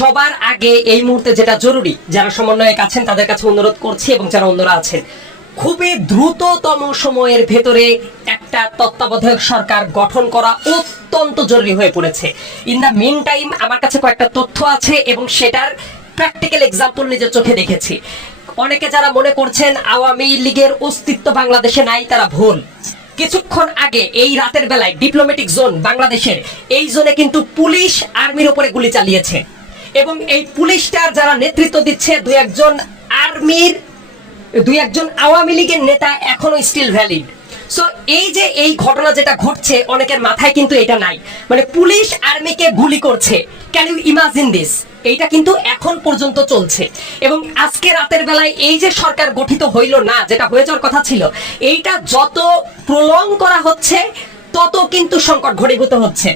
সবার আগে এই মুহূর্তে যেটা জরুরি, যারা সমন্বয়ক আছেন তাদের কাছে অনুরোধ করছি এবং যারা অন্যরা আছেন, খুবই দ্রুততম সময়ের ভেতরে একটা তত্ত্বাবধায়ক সরকার গঠন করা অত্যন্ত জরুরি হয়ে পড়েছে। ইন দ্য মিন টাইম আমার কাছে কয়েকটা তথ্য আছে এবং সেটার প্র্যাকটিক্যাল এক্সাম্পল নিজের চোখে দেখেছি। অনেকে যারা মনে করছেন আওয়ামী লীগের অস্তিত্ব বাংলাদেশে নাই, তারা ভুল। কিছুক্ষণ আগে এই রাতের বেলায় ডিপ্লোম্যাটিক জোন বাংলাদেশের, এই জোনে কিন্তু পুলিশ আর্মির উপরে গুলি চালিয়েছে এবং এই পুলিশটার যারা নেতৃত্ব দিচ্ছে দুই একজন আওয়ামী লীগের নেতা এখনো স্টিল ভ্যালিড। সো এই যে এই ঘটনা যেটা ঘটছে, অনেকের মাথায় কিন্তু এটা নাই, মানে পুলিশ আর্মিকে গুলি করছে। Can you imagine this? এইটা কিন্তু এখন পর্যন্ত চলছে এবং আজকে রাতের বেলায় এই যে সরকার গঠিত হইল না, যেটা হয়ে যাওয়ার কথা ছিল, এইটা যত প্রলং করা হচ্ছে তত কিন্তু সংকট ঘনীভূত হচ্ছে।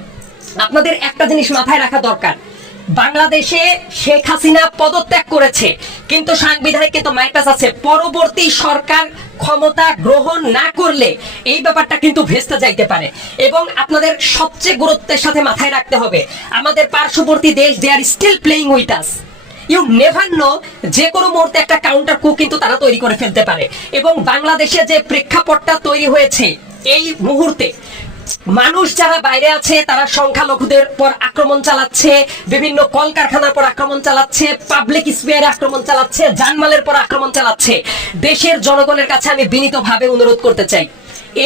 আপনাদের একটা জিনিস মাথায় রাখা দরকার, বাংলাদেশে শেখ হাসিনা পদত্যাগ করেছে কিন্তু সাংবিধানিক কিন্তু মাইনাস আছে। পরবর্তী সরকার ক্ষমতা গ্রহণ না করলে এই ব্যাপারটা কিন্তু ভেস্তে যাইতে পারে এবং আপনাদের সবচেয়ে গুরুত্বের সাথে মাথায় রাখতে হবে, আমাদের পার্শ্ববর্তী দেশ, they are still playing with us. You never know, যে কোনো মুহূর্তে একটা কাউন্টার কু কিন্তু তারা তৈরি করে ফেলতে পারে এবং বাংলাদেশে যে প্রেক্ষাপটটা তৈরি হয়েছে এই মুহূর্তে, মানুষ যারা বাইরে আছে তারা সংখ্যালঘুদের পর আক্রমণ চালাচ্ছে, বিভিন্ন কলকারখানার পর আক্রমণ চালাচ্ছে, পাবলিক স্পেয়ারে আক্রমণ চালাচ্ছে, জানমালের পর আক্রমণ চালাচ্ছে। দেশের জনগণের কাছে আমি বিনীতভাবে অনুরোধ করতে চাই,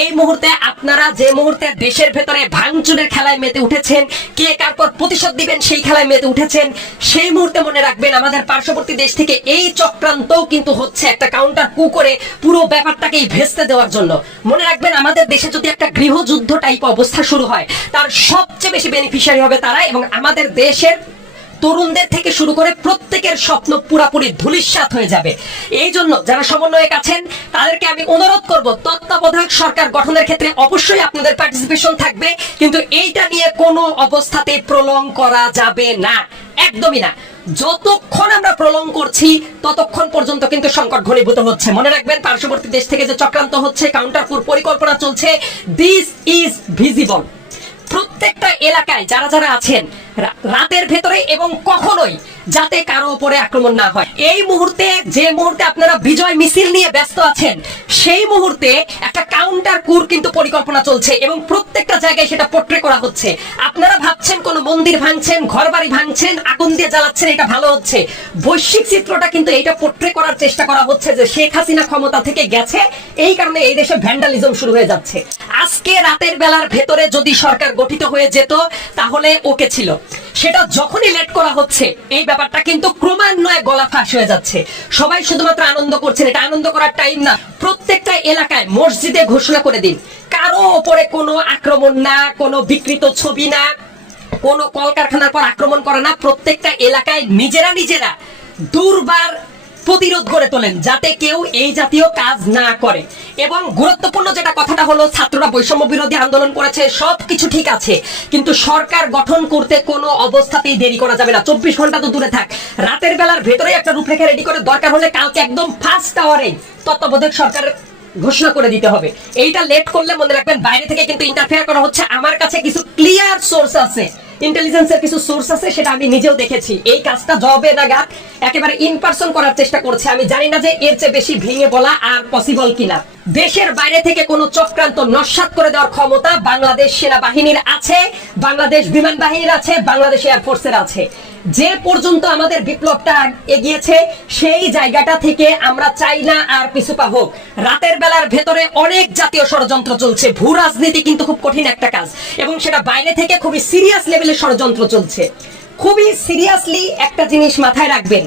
এই মুহূর্তে আপনারা যে মুহূর্তে দেশের ভেতরে ভাঙচুরের খেলায় মেতে উঠেছেন, কে কার পর প্রতিশোধ দিবেন সেই খেলায় মেতে উঠেছেন, সেই মুহূর্তে মনে রাখবেন আমাদের পার্শ্ববর্তী দেশ থেকে এই চক্রান্তও কিন্তু হচ্ছে একটা কাউন্টার কু করে পুরো ব্যাপারটাকেই ভেস্তে দেওয়ার জন্য। মনে রাখবেন আমাদের দেশে যদি একটা গৃহযুদ্ধ টাইপ অবস্থা শুরু হয়, তার সবচেয়ে বেশি বেনিফিশিয়ারি হবে তারা এবং আমাদের দেশের তরুণদের থেকে শুরু করে প্রত্যেকের স্বপ্ন পুরাপুরি ধূলিসাৎ হয়ে যাবে। এই জন্য যারা সমন্বয়ক আছেন তাদেরকে আমি অনুরোধ করব, তত্ত্বাবধায়ক সরকার গঠনের ক্ষেত্রে অবশ্যই আপনাদের পার্টিসিপেশন থাকবে, কিন্তু এইটা নিয়ে কোনো অবস্থাতেই প্রলং করা যাবে না, একদমই না। যতক্ষণ আমরা প্রলং করছি ততক্ষণ পর্যন্ত কিন্তু সংকট ঘনীভূত হচ্ছে। মনে রাখবেন পার্শ্ববর্তী দেশ থেকে যে চক্রান্ত হচ্ছে, কাউন্টারপুর পরিকল্পনা চলছে, দিস ইজ ভিজিবল। প্রত্যেকটা এলাকায় যারা যারা আছেন রাতের ভেতরে এবং কখনোই যাতে কারো উপরে আক্রমণ না হয়। এই মুহূর্তে যে মুহূর্তে আপনারা বিজয় মিছিল নিয়ে ব্যস্ত আছেন, সেই মুহূর্তে একটা কাউন্টার কুর কিন্তু পরিকল্পনা চলছে এবং প্রত্যেকটা জায়গায় সেটা পোট্রে করা হচ্ছে। আপনারা ভাবছেন কোন মন্দির ভাঙছেন, ঘরবাড়ি ভাঙছেন, আগুন দিয়ে জ্বালাচ্ছেন, এটা ভালো হচ্ছে। বৈশ্বিক চিত্রটা কিন্তু এইটা পোট্রে করার চেষ্টা করা হচ্ছে যে শেখ হাসিনা ক্ষমতা থেকে গেছে, এই কারণে এই দেশে ভ্যান্ডালিজম শুরু হয়ে যাচ্ছে। আজকে রাতের বেলার ভেতরে যদি সরকার গঠিত হয়ে যেত তাহলে ওকে ছিল, সেটা যখনই লেট করা হচ্ছে এই ব্যাপারটা কিন্তু ক্রমান্বয়ে গলা ফাঁস হয়ে যাচ্ছে। সবাই শুধুমাত্র আনন্দ করছেন, এটা আনন্দ করার টাইম না। প্রত্যেকটা এলাকায় মসজিদে ঘোষণা করে দিন, কারো ওপরে কোনো আক্রমণ না, কোনো বিকৃত ছবি না, কোনো কলকারখানার পর আক্রমণ করা না। প্রত্যেকটা এলাকায় নিজেরা নিজেরা দুর্বার প্রতিরোধ গড়ে তোলেন যাতে কেউ এই জাতীয় কাজ না করে। এবং গুরুত্বপূর্ণ যেটা কথাটা হলো, ছাত্ররা বৈষম্য বিরোধী আন্দোলন করেছে, সবকিছু ঠিক আছে, কিন্তু সরকার গঠন করতে কোনো অবস্থাতেই দেরি করা যাবে না। 24 ঘন্টা তো দূরে থাক, রাতের বেলার ভেতরে একটা রূপরেখা রেডি করে দরকার হলে কালকে একদম ফার্স্ট আওয়ারে তত্ত্বাবধায়ক সরকার ঘোষণা করে দিতে হবে। এইটা লেট করলে মনে রাখবেন বাইরে থেকে কিন্তু ইন্টারফেয়ার করা হচ্ছে। আমার কাছে কিছু ক্লিয়ার সোর্স আছে, ইন্টেলিজেন্সের কিছু সোর্স আছে, সেটা আমি নিজেও দেখেছি। এই কাজটা জবে নাগাদ একেবারে ইন পারসন করার চেষ্টা করছে। আমি জানি না যে এর চেয়ে বেশি ভেঙে বলা আর পসিবল কিনা। দেশের বাইরে থেকে কোনো চক্রান্ত নস্যাৎ করে দেওয়ার ক্ষমতা বাংলাদেশ সেনাবাহিনীর আছে, বাংলাদেশ বিমান বাহিনীর আছে, বাংলাদেশ এয়ারফোর্সের আছে। যে পর্যন্ত আমাদের বিপ্লবটা এগিয়েছে সেই জায়গাটা থেকে আমরা চাই না আর পিছুপা হোক। রাতের বেলার ভেতরে অনেক জাতীয় ষড়যন্ত্র চলছে, ভূ রাজনীতি কিন্তু খুব কঠিন একটা কাজ এবং সেটা বাইরে থেকে খুবই সিরিয়াস লেভেলের ষড়যন্ত্র চলছে। খুবই সিরিয়াসলি একটা জিনিস মাথায় রাখবেন,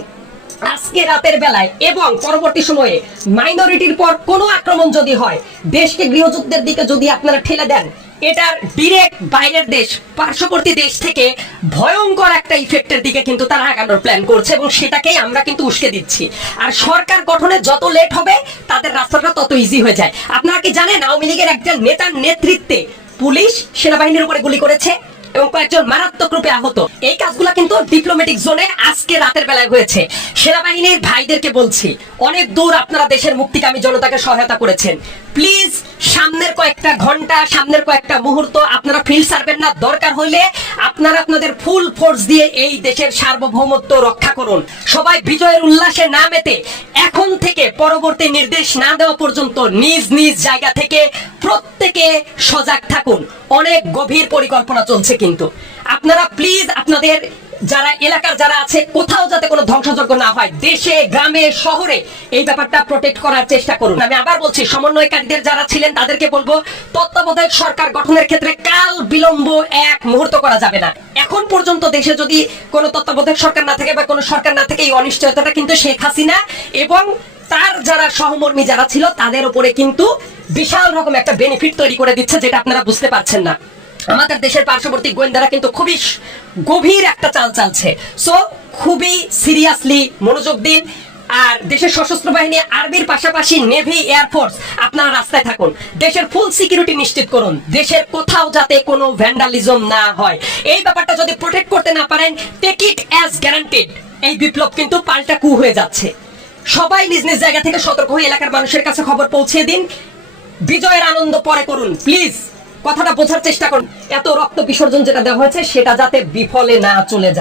আজকে রাতের বেলায় এবং পরবর্তী সময়ে মাইনরিটির পর কোনো আক্রমণ যদি হয়, দেশকে গৃহযুদ্ধের দিকে যদি আপনারা ঠেলে দেন, এটার ডিরেক্ট বাইরের দেশ, পার্শ্ববর্তী দেশ থেকে ভয়ঙ্কর একটা ইফেক্টের দিকে কিন্তু তারা আগানোর প্ল্যান করছে এবং সেটাকেই আমরা কিন্তু উস্কে দিচ্ছি। আর সরকার গঠনে যত লেট হবে তাদের রাস্তাটা তত ইজি হয়ে যায়। আপনারা কি জানেন আওয়ামী লীগের একজন নেতার নেতৃত্বে পুলিশ সেনাবাহিনীর উপরে গুলি করেছে এবং কয়েকজন মারাত্মক রূপে আহত? এই কাজগুলা কিন্তু ডিপ্লোম্যাটিক জোনে আজকে রাতের বেলায় হয়েছে। সেনাবাহিনীর ভাইদেরকে বলছি, অনেক দূর আপনারা দেশের মুক্তিকামী জনতাকে সহায়তা করেছেন, প্লিজ সামনের কয়েকটা ঘন্টা, সামনের কয়েকটা মুহূর্ত আপনারা ফিল সারবেন না। দরকার হইলে আপনারা আপনাদের ফুল ফোর্স দিয়ে এই দেশের সার্বভৌমত্ব রক্ষা করুন। সবাই বিজয়ের উল্লাসে না মেতে এখন থেকে পরবর্তী নির্দেশ না দেওয়া পর্যন্ত নিজ নিজ জায়গা থেকে প্রত্যেকে সজাগ থাকুন। অনেক গভীর পরিকল্পনা চলছে, কিন্তু আপনারা প্লিজ আপনাদের যারা এলাকার যারা আছে কোথাও যাতে কোনো ধ্বংসযজ্ঞ না হয়, দেশে গ্রামে শহরে এই ব্যাপারটা প্রোটেক্ট করার চেষ্টা করুন। আমি আবার বলছি, সমন্বয়কারীদের যারা ছিলেন তাদেরকে বলবো, তত্ত্বাবধায়ক সরকার গঠনের ক্ষেত্রে কাল বিলম্ব এক মুহূর্ত করা যাবে না। এখন পর্যন্ত দেশে যদি কোনো তত্ত্বাবধায়ক সরকার না থাকে বা কোনো সরকার না থাকে, এই অনিশ্চয়তাটা কিন্তু শেখ হাসিনা এবং তার যারা সহমর্মী যারা ছিল তাদের উপরে কিন্তু বিশাল রকম একটা বেনিফিট তৈরি করে দিচ্ছে, যেটা আপনারা বুঝতে পারছেন না। আমাদের দেশের পার্শ্ববর্তী গোয়েন্দারা কিন্তু খুবই গভীর একটা চাল চালছে। সো খুবই সিরিয়াসলি মনোযোগ দিন। আর দেশের সশস্ত্র বাহিনী, আর্মির পাশাপাশি নেভি, এয়ারফোর্স, আপনারা রাস্তায় থাকুন। দেশের ফুল সিকিউরিটি নিশ্চিত করুন। দেশের কোথাও যাতে কোনো ভ্যান্ডালিজম না হয়, এই ব্যাপারটা যদি প্রোটেক্ট করতে না পারেন, টেক ইট অ্যাজ গ্যারান্টেড এই বিপ্লব কিন্তু পাল্টা কু হয়ে যাচ্ছে। সবাই নিজ নিজ জায়গা থেকে সতর্ক হয়ে এলাকার মানুষের কাছে খবর পৌঁছে দিন। বিজয়ের আনন্দ পরে করুন, প্লিজ কথাটা বোঝার চেষ্টা করুন। এত রক্ত বিসর্জন যেটা দেওয়া হয়েছে সেটা যাতে বিফলে না চলে যায়।